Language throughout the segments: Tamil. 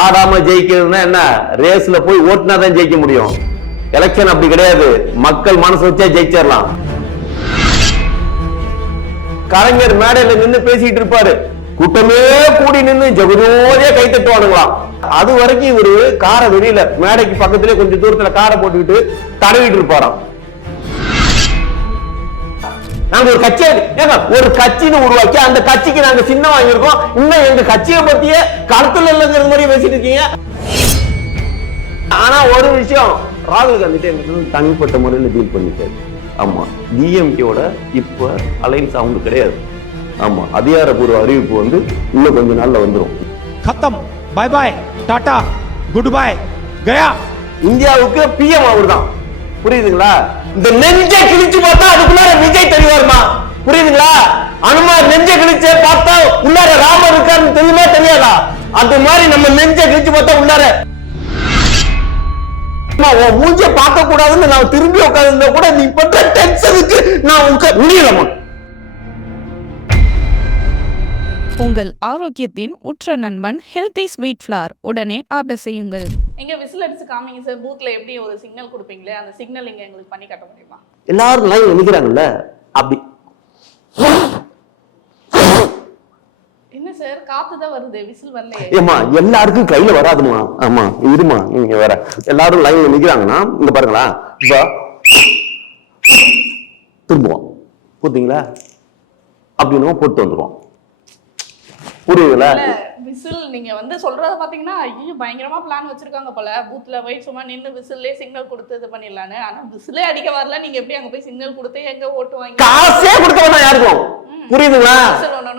ஆடாம ஜெயிக்கிறதுனா என்ன? ரேஸ்ல போய் ஓட்டுனாதான் ஜெயிக்க முடியும். எலெக்ஷன் அப்படி கிடையாது. மக்கள் மனசு வச்சா ஜெயிச்சிடலாம். கலைஞர் மேடையில நின்னு பேசிட்டு இருப்பாரு, கூட்டமே கூடி நின்னு ஜெகஜோதியா கை தட்டுவானுங்களாம். அது வரைக்கும் இவரு காரை வெளியில மேடைக்கு பக்கத்திலே கொஞ்சம் தூரத்துல காரை போட்டுக்கிட்டு தடவிட்டு இருப்பாராம். நாங்க ஒரு கட்சின்னு உருவாக்கி அந்த கட்சிக்கு நாங்க சின்னம் வாங்கியிருக்கோம், இன்னும் எங்க கட்சியை பத்தியே கருத்துல இல்லைங்கிற மாதிரி பேசிட்டு இருக்கீங்க. ஆனா ஒரு விஷயம், ராகுல் காந்தி தனிப்பட்ட முறையில் டீல் பண்ணிட்டாரு. ஆமா, டிஎம்கேவோட இப்ப அலைன்ஸ் அவங்க கிடையாது. ஆமா, அதிகாரப்பூர்வ அறிவிப்பு வந்து இன்னும் கொஞ்ச நாள்ல வந்துரும். खत्म, bye bye, tata, goodbye, गया. இந்தியாவுக்கு பிஎம் அவர்தான். புரியுதுங்களா? இந்த நெஞ்சை கிழிச்சு பார்த்தா அதுக்குள்ளார விஜய் தெரியுமா? புரியுதுங்களா? அனுமார் நெஞ்சை கிழிச்சு பார்த்தா உள்ளார ராமர் இருக்காருன்னு தெரியுமா தெரியாதா? அது மாதிரி நம்ம நெஞ்சை கிழிச்சு பார்த்தா உள்ளார மூஞ்ச பார்க்க கூடாதுன்னு நான் திரும்பி உட்கார்ந்து கூட நீ பண்ற டென்ஷனுக்கு நான் முடியலமா. உங்கள் ஆரோக்கியத்தின் உற்ற நண்பன் ஹெல்தி ஸ்வீட் ஃப்ளார் உடனே ஆர்டர் செய்யுங்கள். எங்க விசில் அடிச்சு காமிங்க சார். பூத்ல எப்படி ஒரு சிக்னல் கொடுப்பீங்களே அந்த சிக்னல் இங்க எங்களுக்கு பண்ணி காட்ட முடியுமா? எல்லாரும் லைன்ல நிக்கிறாங்கல்ல, அப்படி என்ன சார் காத்து தான் வருது, விசில் வரலையே. ஏமா எல்லாருக்கும் கையில வராதுமா. ஆமா இருமா, நீங்க வேற எல்லாரும் லைன்ல நிக்கிறாங்கன்னா இங்க பாருங்களா, இப்ப திரும்புவோம் போத்தீங்களா அப்படின்னு போட்டு வந்துருவோம். புரியுதுல? விசில் நீங்க வந்து சொல்றத பாத்தீங்கன்னா ஐயோ பயங்கரமா பிளான் வச்சிருக்காங்க போல. பூத்ல போய் சும்மா நின்னு விசில்லே சிக்னல் கொடுத்து இது பண்ணிடலான்னு. ஆனா விசிலே அடிக்க வரல, நீங்க எப்படி அங்க போய் சிக்னல் கொடுத்து எங்க ஓட்டு வாங்கி காசே கொடுக்க வேணாம் யாருக்கும். புரியுதுங்களா?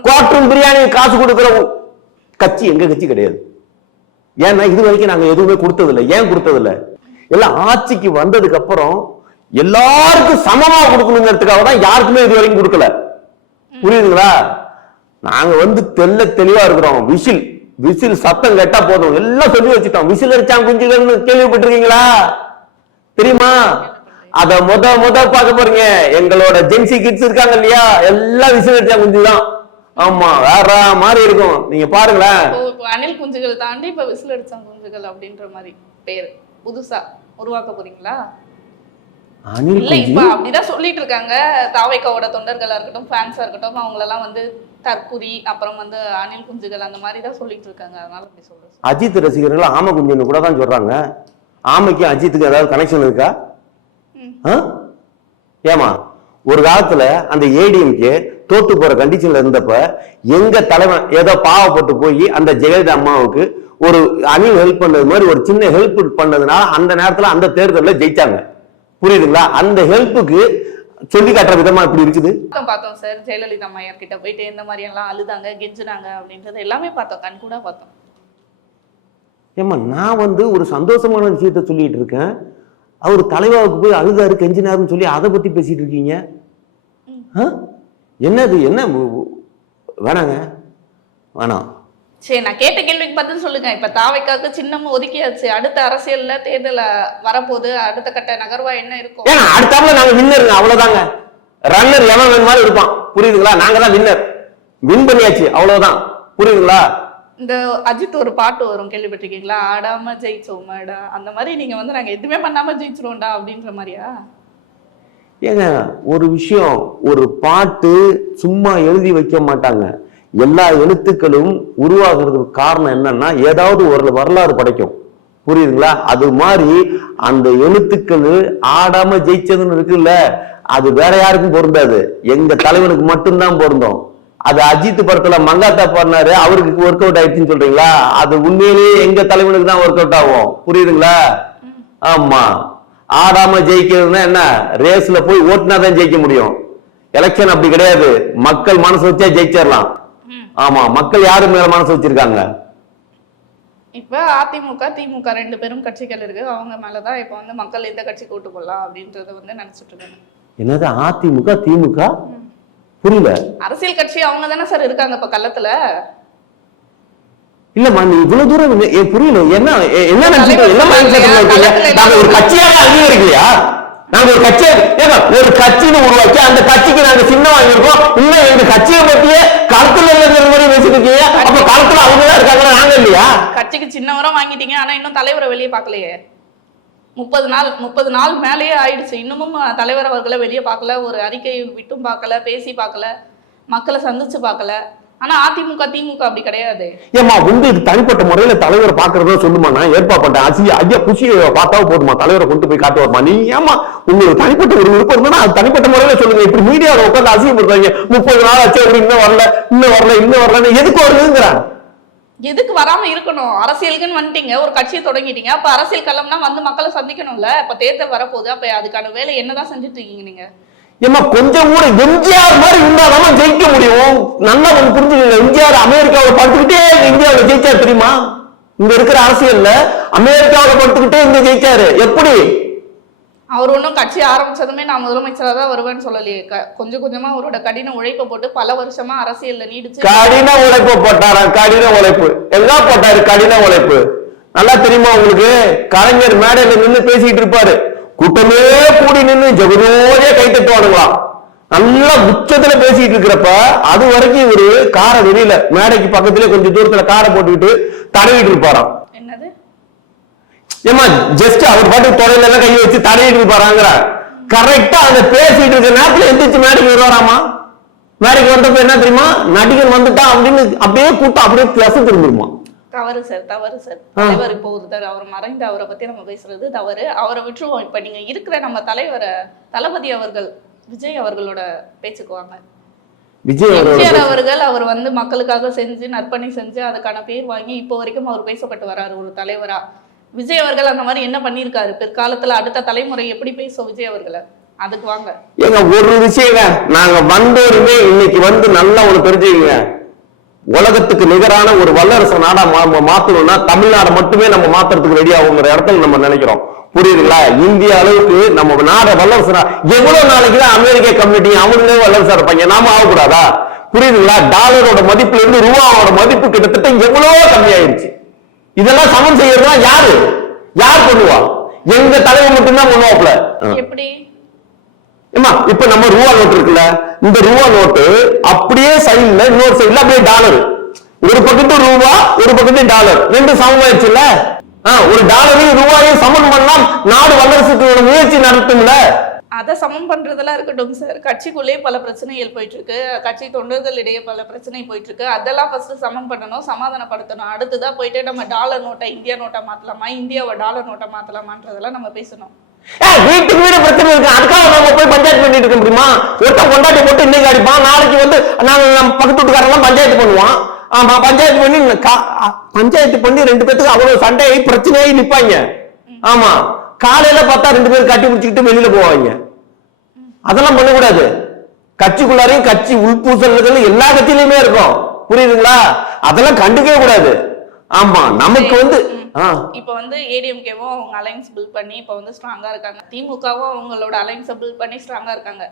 குவார்டர் பிரியாணி காசு கொடுக்கிற கட்சி எங்க கட்சி கிடையாது. ஏன்னா இது வரைக்கும் நாங்க எதுவுமே கொடுத்ததில்லை. ஏன் கொடுத்ததில்லை? எல்லாம் ஆட்சிக்கு வந்ததுக்கு அப்புறம் எல்லாருக்கும் சமமா கொடுக்கணுங்கிறதுக்காக தான் யாருக்குமே இது வரைக்கும் கொடுக்கல. புரியுதுங்களா? நாங்க வந்து தெளிவா இருக்கிறோம். விசில் சத்தம் கேட்டா போதும், எல்லாம் சொல்லி வச்சுட்டோம். விசில் அடிச்சாங்க குஞ்சுகள்னு கேள்விப்பட்டிருக்கீங்களா? தெரியுமா? அத முத பார்க்க போறீங்க. எங்களோட ஜென்சி கிட்ஸ் இருக்காங்க இல்லையா, எல்லாம் விசில் அடிச்சா குஞ்சுதான். ஆமா, வேற மாதிரி இருக்கும். நீங்க பாருங்களேன். அணில் குஞ்சுகள் தாண்டி இப்ப விசில் அடிச்சாங்க குஞ்சுகள் அப்படின்ற மாதிரி பேர் புதுசா உருவாக்க போறீங்களா? இல்ல இப்ப அப்படிதான் சொல்லிட்டு இருக்காங்க. தாவைக்காவோட தொண்டர்களா இருக்கட்டும், ஃபேன்ஸா இருக்கட்டும், அவங்களெல்லாம் வந்து தற்குறி, அப்புறம் வந்து அணில் குஞ்சுகள் அந்த மாதிரி தான் சொல்லிட்டு இருக்காங்க. அதனால அப்படி சொல்றேன். அஜித் ரசிகர்கள் ஆமை குஞ்சுன்னு கூட தான் சொல்றாங்க. ஆமைக்கு அஜித்துக்கு ஏதாவது கனெக்ஷன் இருக்கா? ஏமா ஒரு காலத்துல அந்த ஏடிஎம்கே தோத்து போற கண்டிஷன்ல இருந்தப்ப எங்க தலைவன் ஏதோ பாவப்பட்டு போய் அந்த ஜெயலலிதா அம்மாவுக்கு ஒரு அணில் ஹெல்ப் பண்ணது மாதிரி ஒரு சின்ன ஹெல்ப் பண்ணதுனால அந்த நேரத்துல அந்த தேர்தலில் ஜெயிச்சாங்க. புரியுதுங்களா? அந்த ஹெல்ப்புக்கு சொல்லி காட்டுற விதமா இப்படி இருக்குது. பார்த்தோம் சார், ஜெயலலிதா அம்மையார் கிட்ட போயிட்டு இந்த மாதிரி எல்லாம் அழுதாங்க, கெஞ்சினாங்க அப்படின்றது எல்லாமே பார்த்தோம், கண் கூட பார்த்தோம். ஏமா நான் வந்து ஒரு சந்தோஷமான விஷயத்த சொல்லிட்டு இருக்கேன். அவர் தலைவாவுக்கு போய் அழுதாரு கெஞ்சினாருன்னு சொல்லி அதை பத்தி பேசிட்டு இருக்கீங்க. என்னது? என்ன வேணாங்க, வேணாம். சரி, நான் கேட்ட கேள்விக்கு பதில் சொல்லுங்க. இப்ப தாவைக்காக்கு சின்னமும் ஒதுக்கியாச்சு. அடுத்த அரசியல்ல தேர்தல வரப்போது அடுத்த கட்ட நகர்வா என்ன இருக்கும்? ஏன்னா அடுத்தாப்புல நாங்க வின்னர், அவ்வளவுதாங்க. ரன்னர் எவன் வேணுமாலும் இருப்பான். புரியுதுங்களா? நாங்க தான் வின் பண்ணியாச்சு, அவ்வளவுதான். புரியுதுங்களா? இந்த அஜித் ஒரு பாட்டு வரும், கேள்விப்பட்டிருக்கீங்களா? ஆடாம ஜெயிச்சோமாடா, அந்த மாதிரி நீங்க வந்து நாங்க எதுவுமே பண்ணாம ஜெயிச்சிருவோம்டா அப்படின்ற மாதிரியா? ஏங்க ஒரு விஷயம், ஒரு பாட்டு சும்மா எழுதி வைக்க மாட்டாங்க. எல்லா எழுத்துக்களும் உருவாகிறதுக்கு காரணம் என்னன்னா ஏதாவது ஒரு வரலாறு படைக்கும். புரியுதுங்களா? அது மாதிரி அந்த எழுத்துக்கள் ஆடாம ஜெயிச்சதுன்னு இருக்குல்ல, அது வேற யாருக்கும் பொருந்தாது, எங்க தலைவனுக்கு மட்டும்தான் பொருந்தும். அது அஜித் படத்துல மங்காத்தா பாடினாரு, அவருக்கு ஒர்க் அவுட் ஆயிடுச்சுன்னு சொல்றீங்களா? அது உண்மையிலேயே எங்க தலைவனுக்கு தான் ஒர்க் அவுட் ஆகும். புரியுதுங்களா? ஆமா, ஆடாம ஜெயிக்கிறதுனா என்ன? ரேஸ்ல போய் ஓட்டுனாதான் ஜெயிக்க முடியும். எலெக்ஷன் அப்படி கிடையாது. மக்கள் மனசு வச்சா ஜெயிச்சிடலாம். ஆமா, மக்கள் யாரு மேல மனசு வச்சிருக்காங்க? இப்ப அதிமுக திமுக ரெண்டு பேரும் கட்சிகள் இருக்கு. அவங்க மேலதான் இப்ப வந்து மக்கள் எந்த கட்சி கூட்டு போடலாம் அப்படின்றத வந்து நினைச்சிட்டு இருக்காங்க. என்னது அதிமுக திமுக? புரியல. அரசியல் கட்சி அவங்க தானே சார் இருக்காங்க இப்ப கள்ளத்துல. இல்லம்மா, நீ இவ்வளவு தூரம் புரியல. என்ன என்ன நினைச்சிட்டு என்ன மைண்ட் செட்ல இருக்கீங்க? நாங்க ஒரு கட்சியாக அங்கீகரிக்கலையா? நாங்க ஒரு கட்சின்னு உருவாக்கி அந்த கட்சிக்கு நாங்க சின்னம் வாங்கியிருக்கோம், இன்னும் எங்க கட்சியை பத்தியே களத்துல மாதிரி பேசிட்டு இருக்கீங்க. அப்ப களத்துல அவங்க தான் இருக்காங்க, நாங்க இல்லையா? கட்சிக்கு சின்னவரம் வாங்கிட்டீங்க, ஆனா இன்னும் தலைவரை வெளியே பார்க்கலையே. 30 நாள் மேலேயே ஆயிடுச்சு, இன்னமும் தலைவர் அவர்களை வெளியே பார்க்கல, ஒரு அறிக்கை விட்டும் பார்க்கல, பேசி பார்க்கல, மக்களை சந்திச்சு பார்க்கல. ஆனா அதிமுக திமுக அப்படி கிடையாது. ஏமா உங்களுக்கு தனிப்பட்ட முறையில தலைவரை பாக்குறதோ சொல்லுமா, நான் ஏற்பா பண்றேன் ஐயா குஷியை பார்த்தா போதுமா, தலைவரை கொண்டு போய் காட்டு வருமா? நீ ஏமா உங்களுக்கு தனிப்பட்ட ஒரு விருப்பம் இருந்தா அது தனிப்பட்ட முறையில சொல்லுங்க. இப்படி மீடியாவில் உட்காந்து அசிங்கப்படுறாங்க, 30 நாள் ஆச்சு இன்னும் வரல எதுக்கு வருதுங்கிறாங்க. எதுக்கு வராம இருக்கணும்? அரசியலுக்குன்னு வந்துட்டீங்க, ஒரு கட்சியை தொடங்கிட்டீங்க, அப்ப அரசியல் களம்னா வந்து மக்களை சந்திக்கணும்ல. இப்ப தேர்தல் வரப்போகுது, அப்ப அதுக்கான வேலை என்னதான் செஞ்சுட்டு இருக்கீங்க நீங்க? ஏமா கொஞ்சம் கூட எம்ஜிஆர் மாதிரி இருந்தாதான் ஜெயிக்க முடியும். நல்லா வந்து புரிஞ்சுக்கங்க. எம்ஜிஆர் அமெரிக்காவில் படுத்துக்கிட்டே இந்தியாவில் ஜெயிச்சார் தெரியுமா? இங்க இருக்கிற அரசியல்ல அமெரிக்காவில் படுத்துக்கிட்டே இங்க ஜெயிச்சாரு. எப்படி? அவர் ஒன்றும் கட்சி ஆரம்பிச்சதுமே நான் முதலமைச்சராக தான் வருவேன்னு சொல்லலையே. கொஞ்சம் கொஞ்சமா அவரோட கடின உழைப்பை போட்டு பல வருஷமா அரசியல்ல நீடிச்சு கடின உழைப்பு போட்டாரா? கடின உழைப்பு எல்லாம் போட்டாரு. கடின உழைப்பு நல்லா தெரியுமா உங்களுக்கு? கலைஞர் மேடையில நின்று பேசிட்டு இருப்பாரு, கூட்டமே கூடி நின்று ஜெகதோதே கை தட்டுவானுங்களாம். நல்லா உச்சத்துல பேசிட்டு இருக்கிறப்ப அது வரைக்கும் ஒரு காரை வெளியில மேடைக்கு பக்கத்திலே கொஞ்சம் தூரத்துல காரை போட்டுக்கிட்டு தடவிட்டு இருப்பாராம். என்னது? ஏமா ஜஸ்ட் அவர் பாட்டு தொடையில எல்லாம் கையை வச்சு தடவிட்டு இருப்பாராங்கிற. கரெக்டா அந்த பேசிட்டு இருக்கிற நேரத்துல எந்திரிச்சு மேடைக்கு வருவாராமா. மேடைக்கு வந்தப்ப என்ன தெரியுமா, நடிகர் வந்துட்டான் அப்படின்னு அப்படியே கூட்டம் அப்படியே பிளஸ் திரும்பிடுமா. தவறு சார், தவறு சார். தலைவர் இப்போ ஒருத்தர் அவர் மறைந்த அவரை பத்தி நம்ம பேசுறது தவறு. அவரை விட்டுருவோம். இப்ப நீங்க இருக்கிற நம்ம தலைவரை தளபதி அவர்கள் விஜய் அவர்களோட பேச்சுக்கு வாங்க. எம்ஜிஆர் அவர்கள் அவர் வந்து மக்களுக்காக செஞ்சு நற்பணி செஞ்சு அதுக்கான பேர் வாங்கி இப்போ வரைக்கும் அவர் பேசப்பட்டு வர்றாரு ஒரு தலைவரா. விஜய் அவர்கள் அந்த மாதிரி என்ன பண்ணியிருக்காரு? பிற்காலத்துல அடுத்த தலைமுறை எப்படி பேசும் விஜய் அவர்களை? அதுக்கு வாங்க. ஏங்க ஒரு விஷயங்க, நாங்க வந்தோருமே இன்னைக்கு வந்து நல்லா ஒண்ணு தெரிஞ்சுக்கங்க, உலகத்துக்கு நிகரான ஒரு வல்லரசு நாடா மாத்தணும்னா தமிழ்நாடு மட்டுமே நம்ம மாத்துறதுக்கு ரெடி ஆகுங்கிற இடத்துல நம்ம நினைக்கிறோம். புரியுதுங்களா? இந்திய அளவுக்கு நம்ம நாட வல்லரசு எவ்வளவு நாளைக்கு தான் அமெரிக்க கம்யூனிட்டி அவங்களே வல்லரசா இருப்பாங்க, நாம ஆகக்கூடாதா? புரியுதுங்களா? டாலரோட மதிப்புல இருந்து ரூபாவோட மதிப்பு கிட்டத்தட்ட எவ்வளவோ கம்மியாயிருச்சு. இதெல்லாம் சமன் செய்யறதுனா யார் பண்ணுவா? எங்க தலைவர் மட்டும்தான் பண்ணுவாப்ல. எப்படி? இப்ப நம்ம ரூபா நோட்டு இருக்குல்ல, இந்த ரூபா நோட்டு அப்படியே சைடுல இன்னொரு சைடுல அப்படியே டாலர், ஒரு பக்கத்து ரூபா ஒரு பக்கத்து டாலர், ரெண்டு சமமாயிடுச்சுல்ல. ஒரு டாலரையும் ரூபாயும் சமன் பண்ணா நாடு வல்லரசுக்கு முயற்சி நடத்தும்ல. அதை சமம் பண்றதெல்லாம் இருக்கட்டும் சார், கட்சிக்குள்ளேயே பல பிரச்சனைகள் போயிட்டு இருக்கு, கட்சி தொண்டர்கள் இடையே பல பிரச்சனை போயிட்டு இருக்கு. அதெல்லாம் ஃபர்ஸ்ட் சமம் பண்ணணும், சமாதானப்படுத்தணும். அடுத்ததான் போயிட்டு நம்ம டாலர் நோட்டை இந்தியா நோட்டா மாத்தலாமா, இந்தியாவை டாலர் நோட்டா மாத்தலாமான்றதெல்லாம் நம்ம பேசணும். வீட்டுக்கு வீடு பிரச்சனை இருக்கு, அதுக்காக நம்ம போய் பஞ்சாயத்து பண்ணிட்டு இருக்க முடியுமா? ஒருத்தன் கொண்டாட்டி போட்டு இன்னைக்கு அடிப்பான், நாளைக்கு வந்து நம்ம பக்கத்து வீட்டுக்காரெல்லாம் பஞ்சாயத்து பண்ணுவான். பஞ்சாயத்து பண்ணி ரெண்டு பேத்துக்கு அவ்வளவு சண்டையை பிரச்சனையாகி நிப்பாங்க. ஆமா, காலையில பார்த்தா ரெண்டு பேரும் கட்டி முடிச்சுக்கிட்டு வெளியில போவாங்க. அதெல்லாம் பண்ணக்கூடாது. கட்சிக்குள்ளாரையும் கட்சி உள்பூசல்கள் எல்லா கட்சியிலுமே இருக்கும். புரியுதுங்களா? அதெல்லாம் கண்டுக்கவே கூடாது. ஆமா, நமக்கு வந்து இப்ப வந்து ஏடிஎம்கேவும் அவங்க அலைன்ஸ் பில்ட் பண்ணி இப்ப வந்து ஸ்ட்ராங்கா இருக்காங்க, திமுகவும் அவங்களோட அலைன்ஸ் பில்ட் பண்ணி ஸ்ட்ராங்கா இருக்காங்க.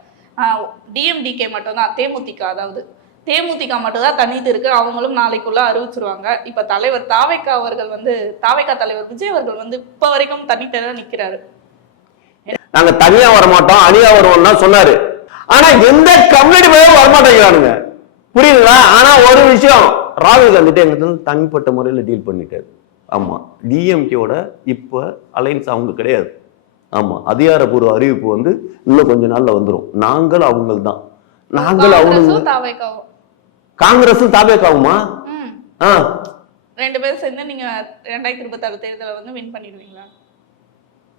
டிஎம்டிகே மட்டும் தான், தேமுதிக அதாவது தேமுதிக மட்டும் தான் தனித்து இருக்கு. அவங்களும் நாளைக்குள்ள அறிவிச்சிருவாங்க. இப்ப தலைவர் தாவேகா அவர்கள் வந்து தாவேகா தலைவர் விஜய் அவர்கள் வந்து இப்ப வரைக்கும் தனித்தனியா நிக்கிறாரு. நாங்க தனியா வரமாட்டோம் அணியா வருவோம்னா சொன்னாரு. ஆனா எந்த கம்யூனிட்டி மேலும் வரமாட்டேங்கிறானுங்க. புரியுதுங்களா? ஆனா ஒரு விஷயம், ராகுல் காந்தி எங்க தனிப்பட்ட முறையில டீல் பண்ணிட்டாரு. ஆமா, டிஎம்கேவோட இப்ப அலைன்ஸ் அவங்க கிடையாது. ஆமா, அதிகாரப்பூர்வ அறிவிப்பு வந்து இன்னும் கொஞ்ச நாள்ல வந்துடும். நாங்கள் அவங்க தான், நாங்கள் அவங்க. காங்கிரஸும் தாவேகாவுமா? ரெண்டு பேரும் சேர்ந்து நீங்க 2026 தேர்தலை வந்து வின் பண்ணிடுவீங்களா?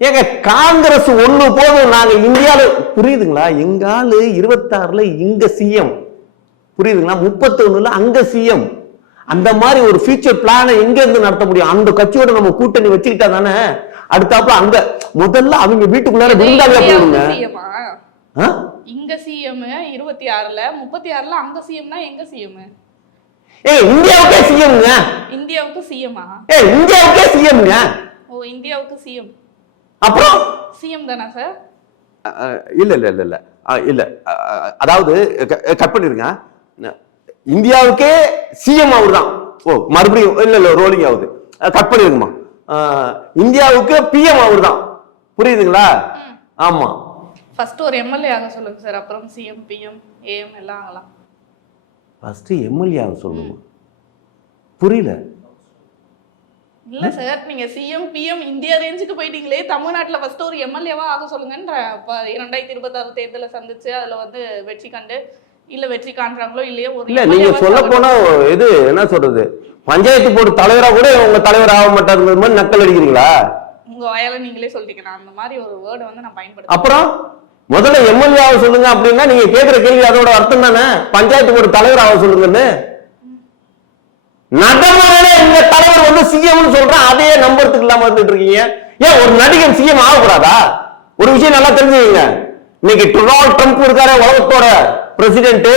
ஏங்க காங்கிரஸ் ஒண்ணு போதும். நாங்க இந்தியால, புரியுதுங்களா? எங்க ஆளு 26ல இங்க சிஎம், புரியுதுங்களா? 31ல அங்க சிஎம். அந்த மாதிரி ஒரு ஃபியூச்சர் பிளானை எங்க இருந்து நடத்த முடியும்? அந்த கட்சியோட நம்ம கூட்டணி வச்சுக்கிட்டா தானே அடுத்தாப்புல அங்க முதல்ல அவங்க வீட்டுக்குள்ளார விருந்தாளியா போடுங்க. இங்க சிஎம் 26ல 36ல அங்க சிஎம்னா எங்க சிஎம்? இந்தியாவுக்கே சிஎம்ங்க. இந்தியாவுக்கு சிஎம்மா? இந்தியாவுக்கே சிஎம்ங்க. ஓ, இந்தியாவுக்கு சிஎம். அப்புறம் சிஎம் தானா சார்? இல்ல இல்ல இல்ல இல்ல இல்ல, அதாவது கட் பண்ணிருங்க. இந்தியாவுக்கே சிஎம் அவர் தான். ஓ, மறுபடியும் இல்ல இல்ல ரோலிங் ஆகுது, கட் பண்ணிருக்குமா? இந்தியாவுக்கு பிஎம் அவர் தான். புரியுதுங்களா? ஆமா, ஃபர்ஸ்ட் ஒரு எம்எல்ஏ ஆக சொல்லுங்க சார், அப்புறம் சிஎம் பிஎம் ஏஎம் எல்லாம் ஆகலாம். ஃபர்ஸ்ட் எம்எல்ஏ ஆக சொல்லுமா? புரியல. இல்ல சார், நீங்க சிஎம் பிஎம் இந்தியா ரேஞ்சுக்கு போயிட்டீங்களே, தமிழ்நாட்டுல ஃபர்ஸ்ட் ஒரு எம்எல்ஏவா ஆக சொல்லுங்கன்ற. 2026 தேர்தலை சந்திச்சு அதுல வந்து வெற்றி கண்டு, இல்ல வெற்றி காண்றாங்களோ இல்லையோ ஒரு இல்ல நீங்க சொல்ல போனா இது என்ன சொல்றது, பஞ்சாயத்து போர்டு தலைவரா கூட உங்க தலைவர் ஆக மாட்டாருங்கிற மாதிரி நக்கல் அடிக்கிறீங்களா? உங்க வாயால நீங்களே சொல்லிட்டீங்க. நான் அந்த மாதிரி ஒரு வேர்டு வந்து நான் பயன்படுத்த. அப்புறம் முதல்ல எம்எல்ஏ ஆக சொல்லுங்க அப்படின்னா நீங்க கேட்கிற கேள்வி அதோட அர்த்தம் தானே, பஞ்சாயத்து போர்டு தலைவர் ஆக சொல்லுங்கன்னு. நடைமுறையில இந்த தலைவர் வந்து சிஎம் சொல்றேன், அதையே நம்புறதுக்கு இல்லாம வந்துட்டு இருக்கீங்க. ஏன் ஒரு நடிகன் சிஎம் ஆகக்கூடாதா? ஒரு விஷயம் நல்லா தெரிஞ்சுக்கீங்க, இன்னைக்கு டொனால்ட் ட்ரம்ப் இருக்காரு உலகத்தோட பிரசிடென்ட்,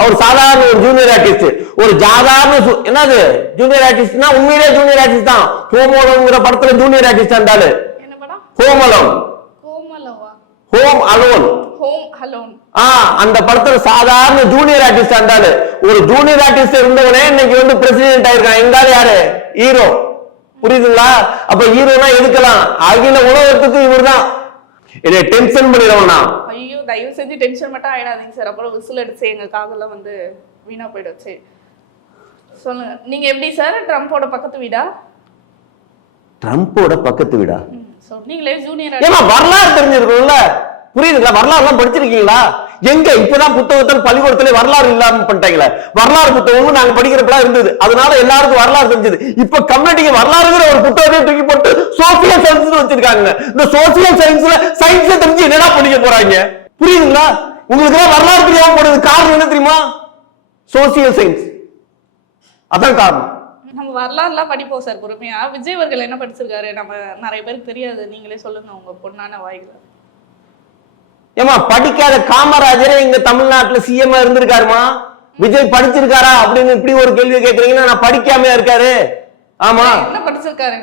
அவர் சாதாரண ஒரு ஜூனியர் ஆர்டிஸ்ட். ஒரு சாதாரண என்னது ஜூனியர் ஆர்டிஸ்ட்னா உண்மையிலே ஜூனியர் ஆர்டிஸ்ட் தான். ஹோமோலோங்கிற படத்துல ஜூனியர் ஆர்டிஸ்ட் இருந்தாரு. என்ன படம்? ஹோமலோன். கோமலவா? Home Alone. Home Alone. அந்த படத்துல சாதாரண ஜூனியர் ஆர்டிஸ்ட் இருந்தாரு. ஒரு ஜூனியர் ஆர்டிஸ்ட் இருந்தவனே இன்னைக்கு வந்து பிரசிடென்ட் ஆயிருக்கான். எங்கால யாரு? ஹீரோ. புரியுதுங்களா? அப்ப ஹீரோனா எதுக்கலாம்? அகில உலகத்துக்கு இவர்தான். என்னை டென்ஷன் பண்ணிடுவோம்னா. ஐயோ தயவு செஞ்சு டென்ஷன் மட்டும் ஆயிடாதீங்க சார், அப்புறம் விசில் அடிச்சு எங்க காதெல்லாம் வந்து வீணா போயிடுச்சு. சொல்லுங்க, நீங்க எப்படி சார் ட்ரம்போட பக்கத்து வீடா? ட்ரம்போட பக்கத்து வீடா? சொன்னீங்களே ஜூனியர். ஏமா வரலாறு தெரிஞ்சிருக்கும்ல, புரியுதுங்களா? வரலாறு எல்லாம் படிச்சிருக்கீங்களா? எங்க இப்பதான் புத்தகத்தில் பள்ளிக்கூடத்துல வரலாறு இல்லாம பண்ணிட்டாங்களே. வரலாறு புத்தகமும் நாங்க படிக்கிறப்பெல்லாம் இருந்தது, அதனால எல்லாருக்கும் வரலாறு தெரிஞ்சது. இப்ப கம்யூனிட்டிக்கு வரலாறுங்கிற ஒரு புத்தகத்தை தூக்கி போட்டு சோசியல் சயின்ஸ் வச்சிருக்காங்க. இந்த சோசியல் சயின்ஸ்ல சயின்ஸ்ல தெரிஞ்சு என்னடா படிக்க போறாங்க? புரியுதுங்களா? உங்களுக்கு எல்லாம் வரலாறு தெரியாம போடுறது காரணம் என்ன தெரியுமா? Social science. அதான் காரணம். நம்ம வரலாறுலாம் படிப்போம் சார் பொறுமையா. விஜய் அவர்கள் என்ன படிச்சிருக்காரு நம்ம நிறைய பேருக்கு தெரியாது, நீங்களே சொல்லுங்க உங்க பொண்ணான வாய்களை. ஏமா படிக்காத காமராஜரே இங்க தமிழ்நாட்டுல சிஎம் இருந்திருக்காருமா. விஜய் படிச்சிருக்காரா அப்படின்னு இப்படி ஒரு கேள்வி கேட்கறீங்கன்னா, நான் படிக்காம இருக்காரு. ஆமா, என்ன படிச்சிருக்காரு?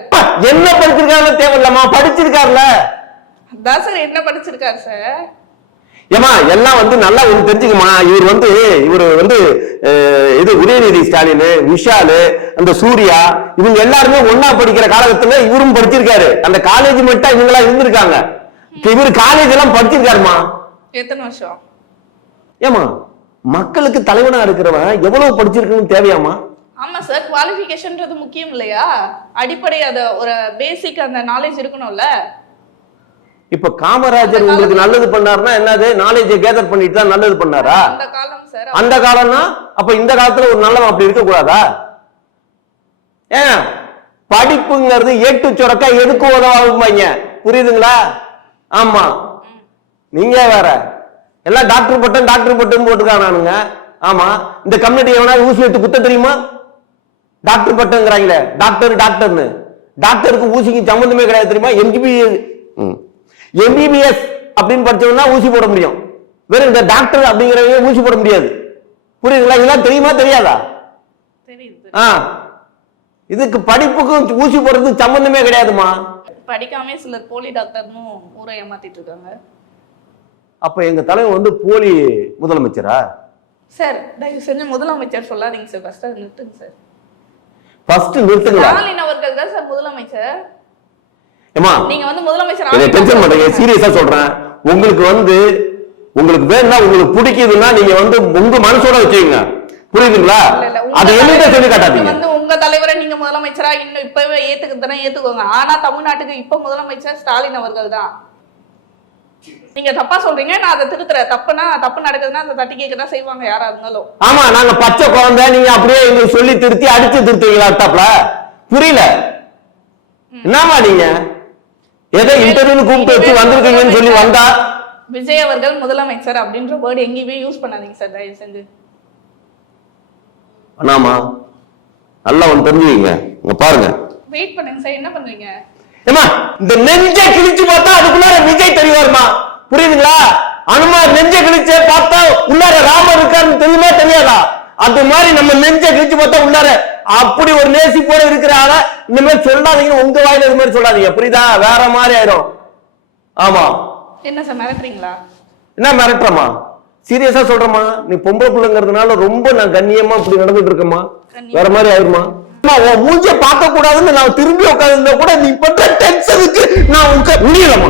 என்ன படிச்சிருக்காருன்னு தேவையில்லமா, படிச்சிருக்காருல. அதான் சார் என்ன படிச்சிருக்காரு சார்? ஏமா எல்லாம் வந்து நல்லா ஒண்ணு தெரிஞ்சுக்குமா, இவர் வந்து இது உதயநிதி ஸ்டாலின், விஷாலு, அந்த சூர்யா, இவங்க எல்லாருமே ஒன்னா படிக்கிற காலகட்டத்துல இவரும் படிச்சிருக்காரு. அந்த காலேஜ் மட்டும் இவங்க எல்லாம் இருந்திருக்காங்க. இவரு காலேஜ் எல்லாம் படிச்சிருக்காருமா. எத்தனை வருஷம்? ஏமா மக்களுக்கு தலைவனா இருக்கிறவன் எவ்வளவு படிச்சிருக்கணும் தேவையாமா? ஆமா சார், குவாலிஃபிகேஷன்ன்றது முக்கியம் இல்லையா? அடிப்படை அத ஒரு பேசிக் அந்த நாலேஜ் இருக்கணும்ல. இப்ப காமராஜர் உங்களுக்கு நல்லது பண்ணாருன்னா என்னது, நாலேஜ் கேதர் பண்ணிட்டு தான் நல்லது பண்ணாரா? அந்த காலம் சார். அந்த காலம்னா அப்ப இந்த காலத்துல ஒரு நல்லவன் அப்படி இருக்க கூடாதா? ஏன் படிப்புங்கிறது ஏட்டு சுரக்கா எதுக்கு உதவாங்க, புரியுதுங்களா? ஆமா, நீங்க வேற எல்லாம் டாக்டர் பட்டம் போட்டுருக்கானுங்க. ஆமா, இந்த கம்யூனிட்டி எவனா ஊசி எடுத்து குத்த தெரியுமா? டாக்டர் பட்டம்ங்கிறாங்களே, டாக்டர்னு. டாக்டருக்கு ஊசிக்கு சம்பந்தமே கிடையாது தெரியுமா? எம்பிபிஎஸ் அப்படின்னு படிச்சவனா ஊசி போட முடியும், வெறும் இந்த டாக்டர் அப்படிங்கிறவங்க ஊசி போட முடியாது. புரியுதுங்களா? இதெல்லாம் தெரியுமா தெரியாதா? இதுக்கு படிப்புக்கும் ஊசி போடுறதுக்கு சம்பந்தமே கிடையாதுமா. படிக்காம சிலர் போலி டாக்டர்னு ஊரை ஏமாத்திட்டு இருக்காங்க. அப்ப எங்க தலைவர் வந்து போலி முதலமைச்சரா? சார் தயவு செஞ்சு முதலமைச்சர் சொல்லாதீங்க சார், ஃபர்ஸ்ட் நிறுத்துங்க சார். ஃபர்ஸ்ட் நிறுத்துங்களா? ஸ்டாலின் அவர்கள் தான் சார் முதலமைச்சர். ஏமா நீங்க வந்து முதலமைச்சர் என்ன டென்ஷன் பண்றீங்க? சீரியஸா சொல்றேன். உங்களுக்கு வேணும்னா, உங்களுக்கு பிடிக்குதுன்னா நீங்க வந்து உங்க மனசோட வச்சுக்கீங்க, புரியுதுங்களா? அது என்னட்ட சொல்லி காட்டாதீங்க. வந்து உங்க தலைவரை நீங்க முதலமைச்சரா இன்னும் இப்பவே ஏத்துக்கோங்க. ஆனா தமிழ்நாட்டுக்கு இப்ப முதலமைச்சர் ஸ்டாலின் அவர்கள் தான். நீங்க தப்பா சொல்றீங்க, நான் அதை திருத்துறேன். தப்பு நடக்குதுன்னா அதை தட்டி கேட்க தான் செய்வாங்க யாரா இருந்தாலும். ஆமா, நாங்க பச்சை குழந்தை, நீங்க அப்படியே எங்களுக்கு சொல்லி திருத்தி அடிச்சு திருத்துவீங்களா? தப்பல புரியல. என்னமா நீங்க ஏதோ இன்டர்வியூ கூப்பிட்டு வச்சு வந்திருக்கீங்கன்னு சொல்லி வந்தா விஜய் அவர்கள் முதலமைச்சர் அப்படின்ற வேர்டு எங்கேயுமே யூஸ் பண்ணாதீங்க சார் தயவு செஞ்சு. ஆமா, நல்லா ஒன்று தெரிஞ்சுவீங்க. பாருங்க, வெயிட் பண்ணுங்க சார். என்ன பண்றீங்க? ஏமா இந்த நெஞ்சை கிழிச்சு பார்த்தா அதுக்குள்ளார விஜய் தெரியுமா? புரியுதுங்களா? அனுமார் நெஞ்சை கிழிச்ச பார்த்தா உள்ளார ராமர் இருக்காருன்னு தெரியுமா தெரியாதா? அது மாதிரி நம்ம நெஞ்சை கிழிச்சு பார்த்தா உள்ளார அப்படி ஒரு நேசி போல இருக்கிற ஆள இந்த மாதிரி சொல்லாதீங்க. உங்க வாயில இது மாதிரி சொல்லாதீங்க, புரியுதா? வேற மாதிரி ஆயிரும். ஆமா, என்ன சார் மிரட்டுறீங்களா? என்ன மிரட்டுறமா? சீரியஸா சொல்றமா? நீ பொம்பளை பிள்ளைங்கிறதுனால ரொம்ப நான் கண்ணியமா இப்படி நடந்துட்டு இருக்கமா, வேற மாதிரி ஆயிருமா? மூஞ்ச பார்க்க கூடாதுன்னு நான் திரும்பி உட்கார்ந்து கூட நீ பண்ற டென்ஷனுக்கு நான் முடியலமா.